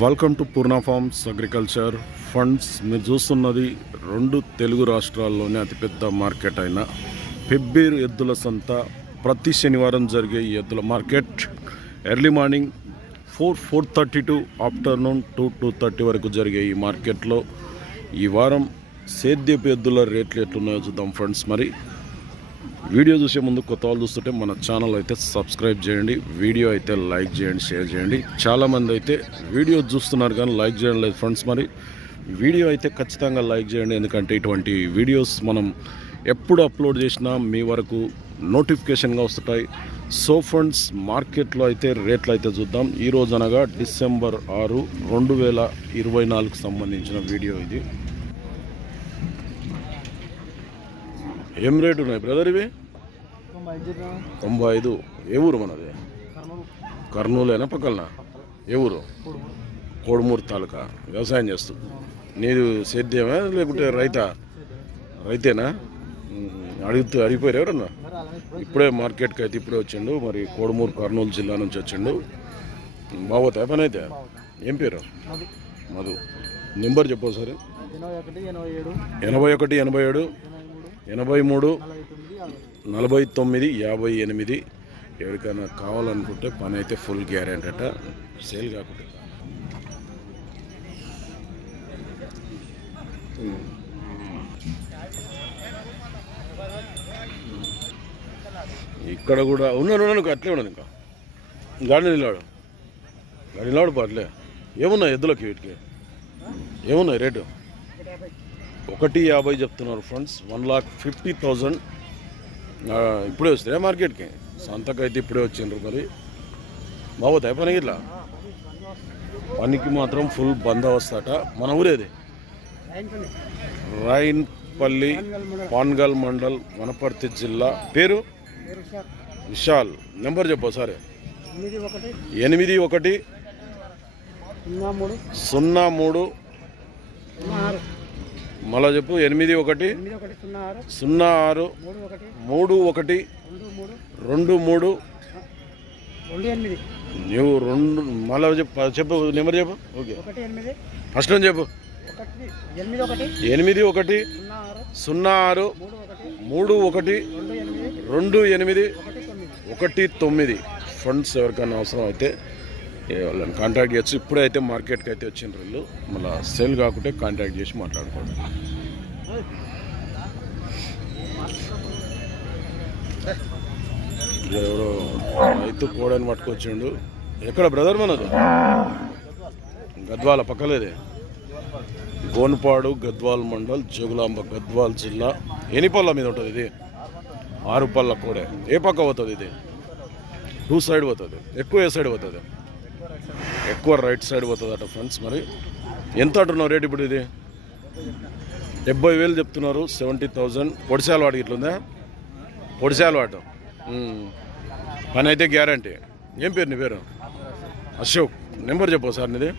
Welcome to Poorna farms agriculture friends మీరు చూస్తున్నది రెండు తెలుగు రాష్ట్రాల్లోనే అతిపెద్ద మార్కెట్ అయిన పెబ్బేరు ఎద్దుల సంత. ప్రతి శనివారం జరిగే ఈ ఎద్దుల market early morning four four thirty to afternoon two two thirty వరకు జరిగే ఈ మార్కెట్లో ఈ వారం సేద్యపు ఎద్దుల రేట్లు ఎట్లున్నాయో చూద్దాం ఫ్రెండ్స్. మరి వీడియో చూసే ముందు కొత్త వాళ్ళు చూస్తుంటే మన ఛానల్ అయితే సబ్స్క్రైబ్ చేయండి వీడియో అయితే లైక్ చేయండి షేర్ చేయండి. చాలామంది అయితే వీడియో చూస్తున్నారు కానీ లైక్ చేయడం లేదు ఫ్రెండ్స్ మరి. వీడియో అయితే ఖచ్చితంగా లైక్ చేయండి ఎందుకంటే ఇటువంటి వీడియోస్ మనం ఎప్పుడు అప్లోడ్ చేసినా మీ వరకు నోటిఫికేషన్గా వస్తుంటాయి. సో ఫ్రెండ్స్ మార్కెట్లో అయితే రేట్లు అయితే చూద్దాం. ఈరోజు అనగా డిసెంబర్ ఆరు రెండు వేల ఇరవై నాలుగుకు సంబంధించిన వీడియో ఇది. ఏం రేటు ఉన్నాయి బ్రదర్ ఇవి? తొంభై ఐదు. ఏ ఊరు మనది? కర్నూలేనా పక్కన ఏ ఊరు? కోడుమూరు తాలూకా. వ్యవసాయం చేస్తుంది. నీది సేద్యమా లేకుంటే రైతా? రైతేనా? అడుగుతూ అడిగిపోయారు ఎవరన్నా? ఇప్పుడే మార్కెట్కి అయితే ఇప్పుడే వచ్చిండు మరి కోడుమూరు కర్నూలు జిల్లా నుంచి వచ్చిండు. బాగోతాయి పని అయితే ఏం పేరు? మధు. నెంబర్ చెప్పు సరే ఎనభై ఒకటి ఎనభై ఏడు. ఎనభై మూడు నలభై తొమ్మిది యాభై యాభై ఎనిమిది. ఎవరికైనా కావాలనుకుంటే పని అయితే ఫుల్ గ్యారెంటీ అట. సేల్ కాకుండా ఇక్కడ కూడా ఉన్నాను ఉన్నాను అట్లే ఉన్నాను ఇంకా. గాడి నిలవాడు గాడి నిలవాడు పర్లే. ఏమున్నాయి ఎద్దులకి వీటికి? ఏమున్నాయి రేటు? ఒకటి యాభై చెప్తున్నారు friends. One lakh fifty thousand ఇప్పుడే వస్తాయి మార్కెట్కి? సంతకైతే ఇప్పుడే వచ్చిండ్రు మరి. బాగోతాయి పని ఇట్లా పనికి మాత్రం ఫుల్ బందోబస్తట. మన ఊరేది రాయన్పల్లి పాన్గల్ మండల్ వనపర్తి జిల్లా. పేరు? విశాల్. నెంబర్ చెప్పు సరే ఎనిమిది ఒకటి ఎనిమిది ఒకటి సున్నా మూడు మళ్ళా చెప్పు ఎనిమిది ఒకటి సున్నా ఆరు మూడు ఒకటి రెండు మూడు నువ్వు రెండు మళ్ళా చెప్పు చెప్పు నెంబర్ చెప్పు. ఓకే. ఫస్ట్ నుంచి చెప్పు. ఎనిమిది ఒకటి సున్నా ఆరు మూడు ఒకటి రెండు ఎనిమిది ఒకటి తొమ్మిది. ఫండ్స్ ఎవరికైనా అవసరం అయితే వాళ్ళని కాంటాక్ట్ చేయొచ్చు. ఇప్పుడైతే మార్కెట్కి అయితే వచ్చిండ్రు వీళ్ళు. మళ్ళీ సేల్ కాకుంటే కాంటాక్ట్ చేసి మాట్లాడుకోండి. ఎవరో రైతు కోడని పట్టుకొచ్చిండు. ఎక్కడ బ్రదర్ మనది? గద్వాల పక్కలేదే. గోన్పాడు గద్వాల్ మండల్ జోగులాంబ గద్వాల్ జిల్లా. ఎన్ని పళ్ళ మీద ఉంటుంది ఇది? ఆరు పళ్ళ కోడే. ఏ పక్క పోతుంది ఇది? టూ సైడ్ పోతుంది. ఎక్కువ ఏ సైడ్ పోతుంది? ఎక్కువ రైట్ సైడ్ పోతుందట ఫ్రెండ్స్ మరి. ఎంత అంటున్నావు రేట్ ఇప్పుడు ఇది? డెబ్బై వేలు చెప్తున్నారు సెవెంటీ థౌజండ్ పొడిసాల వాటికి ఇట్లుందా పొడిసాల వాట పని అయితే గ్యారంటీ ఏం పేరు నీ పేరు? అశోక్. నెంబర్ చెప్పు సార్ నీది.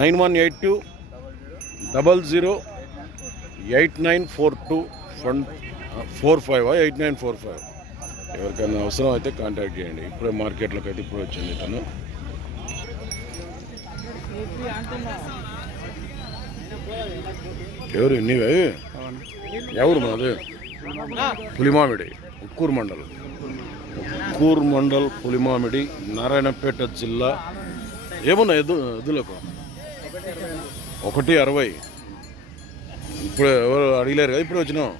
Nine one eight two double zero eight nine four two fund four five? Eight nine four five. ఎవరికైనా అవసరం అయితే కాంటాక్ట్ చేయండి. ఇప్పుడే మార్కెట్లోకి అయితే ఇప్పుడు వచ్చింది తను. ఎవరు? నీవే? ఎవరు మనది పులిమామిడి ఉక్కూరు మండలం. ఉక్కూరు మండల్ పులిమామిడి నారాయణపేట జిల్లా. ఏమున్నా ఎద్దు ఎద్దులకు ఒకటి అరవై. ఇప్పుడు ఎవరు అడిగలేరు కదా ఇప్పుడు వచ్చినావు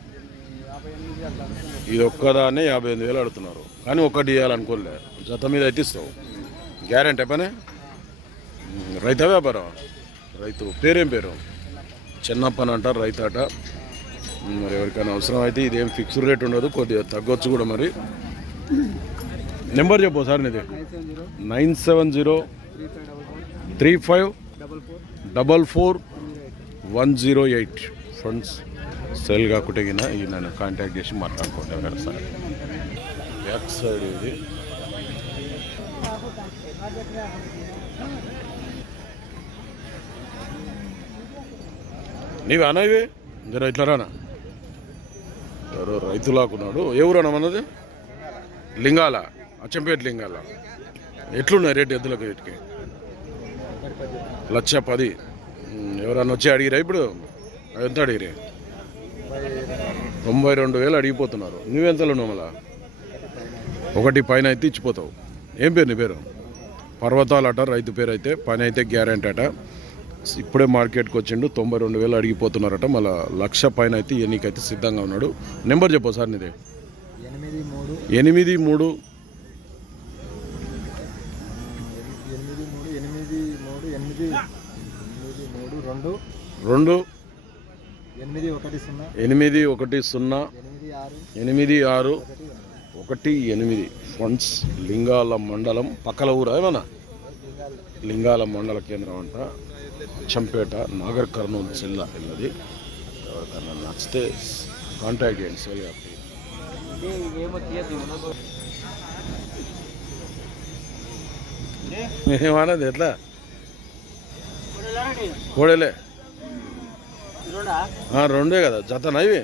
ఇది ఒక్కదాన్నే యాభై ఎనిమిది వేలు అడుగుతున్నారు. కానీ ఒక్కటి ఇవ్వాలనుకోలే జత మీద అయితే ఇస్తావు గ్యారెంటీ పని? రైత వ్యాపారం? రైతు. పేరేం పేరు? చిన్నప్పని అంటారు రైతు అట మరి ఎవరికైనా అవసరం అయితే ఇదేం ఫిక్స్డ్ రేట్ ఉండదు కొద్దిగా తగ్గొచ్చు కూడా మరి. నెంబర్ చెప్పు సార్ నీది. Nine seven zero three five double four one zero eight. Friends sell కాకుంటే గిన ఈ నన్ను కాంటాక్ట్ చేసి మాట్లాడుకుంటాను కదా సార్. బ్యాక్ సైడ్ ఇది. నీవి అన్న ఇవి? జర ఇట్లా రానా? ఎవరో రైతులాకున్నాడు ఎవరు మనది? లింగాల. అచ్చంపేట లింగాల. ఎట్లున్నాయి రేటు ఎద్దులకు వీటికి? లక్ష పది. ఎవరన్నా వచ్చి అడిగిరా ఇప్పుడు? ఎంత అడిగిరే? తొంభై రెండు వేలు అడిగిపోతున్నారు. నువ్వెంతలో నువ్వు మళ్ళా? ఒకటి పైన అయితే ఇచ్చిపోతావు. ఏం పేరు నీ పేరు? పర్వతాలు అట రైతు పేరు అయితే పని అయితే గ్యారెంటీ అట. ఇప్పుడే మార్కెట్కి వచ్చిండు. తొంభై రెండు వేలు అడిగిపోతున్నారట. మళ్ళీ లక్ష పైన అయితే ఎన్నికైతే సిద్ధంగా ఉన్నాడు. నెంబర్ చెప్పు సార్ నీది. ఎనిమిది మూడు. రెండు. ఎనిమిది ఒకటి సున్నా. ఎనిమిది ఆరు. ఒకటి ఎనిమిది. ఫండ్స్ లింగాల మండలం పక్కల ఊరా ఏమన్నా? లింగాల మండల కేంద్రం అంట. చంపేట నాగర్ కర్నూలు జిల్లా వెళ్ళది. ఎవరికన్నా నచ్చితే కాంటాక్ట్ చేయండి సేల్ యాప్కి ఏమన్నది ఎట్లా? కోడలే. రెండే కదా జతనా ఇవి?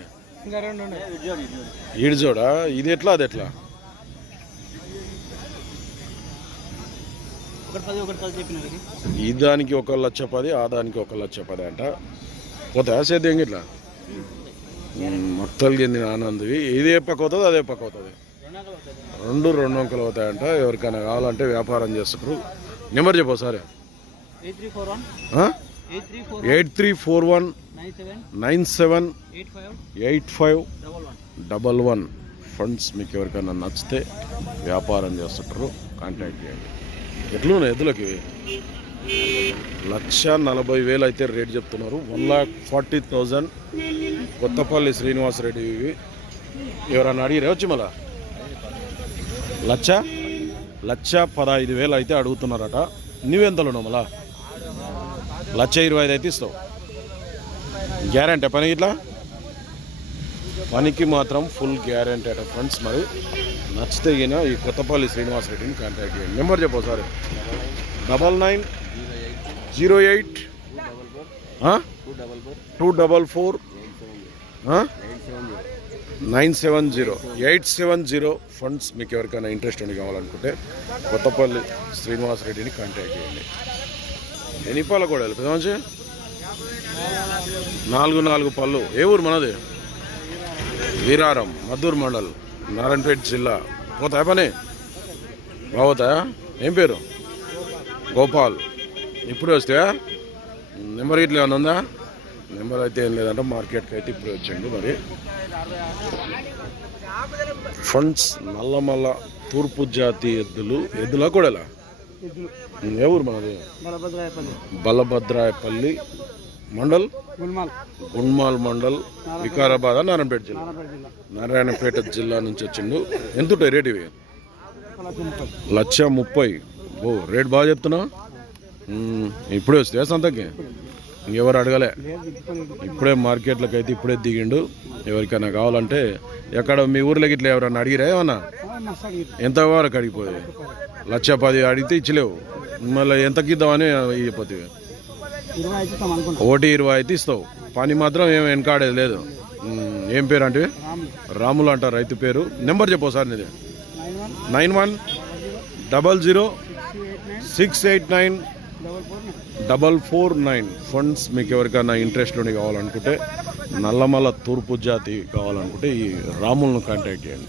ఇంకా రెండు ఉన్నాయి. ఈడు చూడా ఇది ఎట్లా అది ఎట్లా ఒకటి పది ఒకటి పది చెప్పినారు ఈ దానికి ఒక లక్ష పది ఆ దానికి ఒక లక్ష పది అంట. పోతా సేద్యం ఇట్లా మొత్తాలు చెందిన ఆనందివి. ఇది ఏ పక్క అవుతుంది అదే పక్క అవుతుంది? రెండు రెండు అంకెలు అవుతాయంట. ఎవరికైనా కావాలంటే వ్యాపారం చేస్తారు. నెంబర్ చెప్పు సరే eight three four one. Nine seven. Eight five. Double one. Friends మీకు ఎవరికైనా నచ్చితే వ్యాపారం చేస్తుంటారు కాంటాక్ట్ చేయండి. ఎట్లున్నాయి ఎద్దులకి? లక్ష నలభై వేలు అయితే రేట్ చెప్తున్నారు. One lakh forty thousand Kothapalli Srinivasa Reddy ఇవి. ఎవరన్నా అడిగిరే? వచ్చి మళ్ళా. లక్ష లక్ష పదహైదు వేలు అయితే అడుగుతున్నారట. నువ్వెంతలో మళ్ళా? లక్ష ఇరవై ఐదు అయితే ఇస్తావు. గ్యారంటీ పని ఇట్లా? పనికి మాత్రం ఫుల్ గ్యారంటీ అట ఫ్రెండ్స్ మరి. నచ్చితే ఈయన ఈ కొత్తపల్లి శ్రీనివాస్ రెడ్డిని కాంటాక్ట్ చేయండి. నెంబర్ చెప్పు sir double nine zero eight two double four nine seven zero eight seven zero friends మీకు ఎవరికైనా ఇంట్రెస్ట్ ఉండి కావాలనుకుంటే కొత్తపల్లి శ్రీనివాస్ రెడ్డిని కాంటాక్ట్ చేయండి. ఎనిపాల కూడా పెద్ద మంచి నాలుగు నాలుగు పళ్ళు. ఏ ఊరు మనది? వీరారం మద్దూరు మండల్. నారాయణపేట జిల్లా. పోతాయా పని? బాగుతాయా? ఏం పేరు? గోపాల్. ఇప్పుడే వస్తాయా నెంబర్ ఇట్లా ఏమైనా ఉందా? నెంబర్ అయితే ఏం లేదంటే మార్కెట్కి అయితే ఇప్పుడే వచ్చిండు మరి. ఫండ్స్ నల్లమల్ల తూర్పు జాతి ఎద్దులు. ఎద్దులా కూడా ఏ ఊరు మనది? బలభద్రాయపల్లి. బలభద్రాయపల్లి. మండల్? గుండ్మాల్ మండల్ వికారాబాద్ నారాయణపేట జిల్లా. నారాయణ జిల్లా. నారాయణపేట జిల్లా నుంచి వచ్చిండు. ఎంత ఉంటాయి రేట్ ఇవి? లక్ష ముప్పై. ఓ రేట్ బాగా చెప్తున్నా. ఇప్పుడే వస్తే సంతకి? ఇంకెవరు అడగలే. ఇప్పుడే మార్కెట్లోకి అయితే ఇప్పుడే దిగిండు. ఎవరికైనా కావాలంటే ఎక్కడ మీ ఊర్లోకి ఇట్లా ఎవరన్నా అడిగిరా ఏమన్నా? ఎంత వరకు అడిగిపోయి లక్ష పది అడిగితే ఇచ్చలేవు. మళ్ళీ ఎంతకి ఇద్దామని ఒకటి ఇరవై అయితే ఇస్తావు. పని మాత్రం ఏం వెనకాడేది లేదు. ఏం పేరు అంటే? రాములు అంటారు రైతు పేరు. నెంబర్ చెప్పు సార్ నీది. Nine one double zero six eight nine double four nine. Friends మీకు ఎవరికైనా ఇంట్రెస్ట్ ఉండి కావాలనుకుంటే నల్లమల్ల తూర్పు జాతి కావాలనుకుంటే ఈ రాములను కాంటాక్ట్ చేయండి.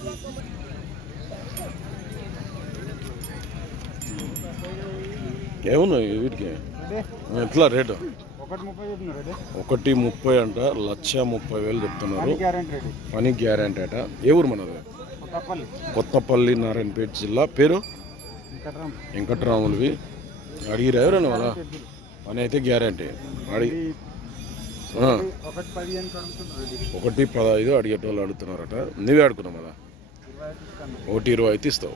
ఏమున్నాయి వీటికి? ఎట్లా రేటు? ఒకటి ముప్పై అంట లక్ష ముప్పై వేలు చెప్తున్నారు. పని గ్యారంటీ అట. ఏ ఊరు మనది? కొత్తపల్లి. నారాయణపేట జిల్లా. పేరు? వెంకటరామ్ వెంకట్రాములవి. అడిగిరా ఎవరన్నా వాళ్ళ? పని అయితే గ్యారంటీ. అడిగి ఒకటి పదహైదు అడిగేటోళ్ళు అడుగుతున్నారట. నువ్వే అడుగుతున్నావు కదా ఒకటి ఇరవై అయితే ఇస్తావు.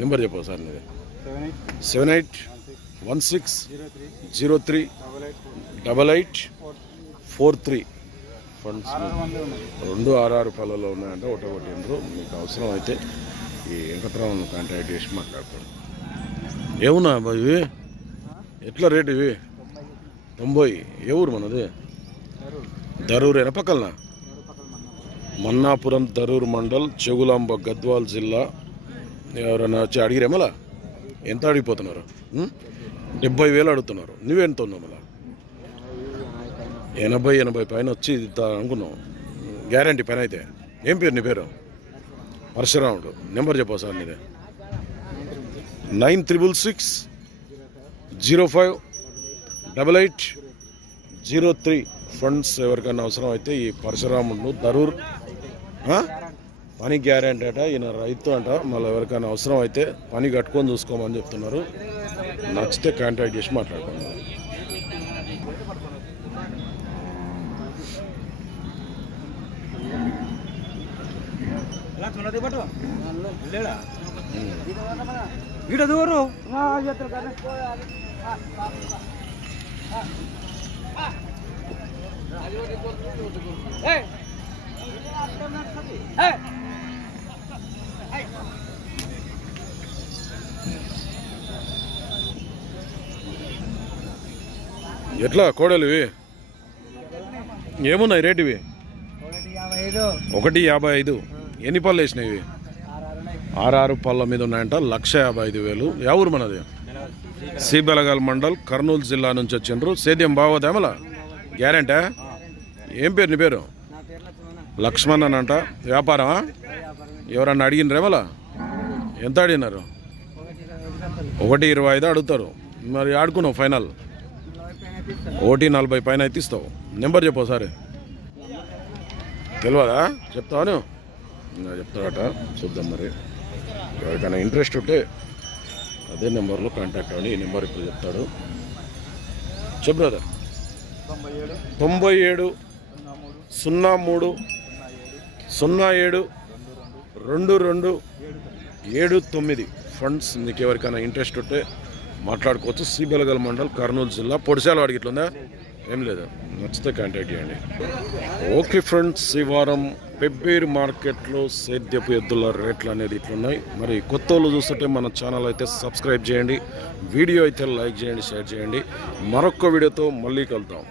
నెంబర్ చెప్పవు సార్ నీది. Seven eight one six zero three double eight four three friends రెండు ఆర్ఆర్ పళ్ళలో ఉన్నాయంటే ఒకటి ఒకటి మీకు అవసరం అయితే ఈ వెంకట్రావును కాంటాక్ట్ చేసి మాట్లాడుకోండి. ఏమున్నా ఇవి? ఎట్లా రేటు ఇవి? తొంభై. ఏ ఊరు మనది? ఎవరు దరూరేనా మన్నాపురం దరూర్ మండల్ చెగులాంబ గద్వాల్ జిల్లా. ఎవరైనా వచ్చి అడిగిరేమలా ఎంత అడిగిపోతున్నారు? డెబ్బై వేలు అడుగుతున్నారు. నువ్వెంత ఉన్నావు మళ్ళా? ఎనభై ఎనభై పైన వచ్చి ఇది గ్యారంటీ పైన అయితే. ఏం పేరు నీ పేరు? పరశురాముడు. నెంబర్ చెప్పు సార్ నీదే. Nine triple six zero five double eight zero three. Friends ఎవరికైనా అవసరం అయితే ఈ పరశురాముడు ధరూర్ పని గ్యారెంటీ అట ఈయన రైతు అంట. మళ్ళీ ఎవరికైనా అవసరం అయితే పని కట్టుకొని చూసుకోమని చెప్తున్నారు. నచ్చితే కాంటాక్ట్ చేసి మాట్లాడుకుందాం. వీడ దూరు ఎట్లా కోడలు ఇవి ఏమున్నాయి రేట్ ఇవి ఒకటి యాభై ఐదు. ఎన్ని పళ్ళు వేసినాయి ఇవి? ఆరారు పళ్ళ మీద ఉన్నాయంట లక్ష యాభై ఐదు వేలు. యా ఊరు మనది? శ్రీబెలగాల్ బెలగాల్ మండల్ కర్నూలు జిల్లా నుంచి వచ్చిండ్రు. సేద్యం బాగోదేమలా? గ్యారెంటా? ఏం పేరు నీ పేరు? లక్ష్మణ్ అని అంట వ్యాపారమా? ఎవరన్నా అడిగినరేమలా? ఎంత అడిగినారు? ఒకటి ఇరవై ఐదు అడుగుతారు. మరి ఆడుకున్నావు ఫైనల్. ఓటీ నలభై పైన అయితే ఇస్తావు. నెంబర్ చెప్పు సరే తెలియదా చెప్తావాను ఇంకా చెప్తాడట చూద్దాం మరి. ఎవరికైనా ఇంట్రెస్ట్ ఉంటే అదే నెంబర్లో కాంటాక్ట్ అవ్వండి. ఈ నెంబర్ ఇప్పుడు చెప్తాడు. చెప్పు బ్రదర్ తొంభై ఏడు సున్నా మూడు సున్నా ఏడు రెండు రెండు ఏడు తొమ్మిది. ఫండ్స్ మీకు ఎవరికైనా ఇంట్రెస్ట్ ఉంటే మాట్లాడుకోవచ్చు. సిబెలగల్ మండల్ కర్నూలు జిల్లా పొడిశాల వాడికి ఇట్లుందా? ఏం లేదు. నచ్చితే కాంటాక్ట్ చేయండి. ఓకే ఫ్రెండ్స్ ఈ వారం పెబ్బేరు మార్కెట్లో సేద్యపు ఎద్దుల రేట్లు అనేది ఇట్లున్నాయి. మరి కొత్త వాళ్ళు చూస్తుంటే మన ఛానల్ అయితే సబ్స్క్రైబ్ చేయండి. వీడియో అయితే లైక్ చేయండి షేర్ చేయండి. మరొక వీడియోతో మళ్ళీ కలుద్దాం.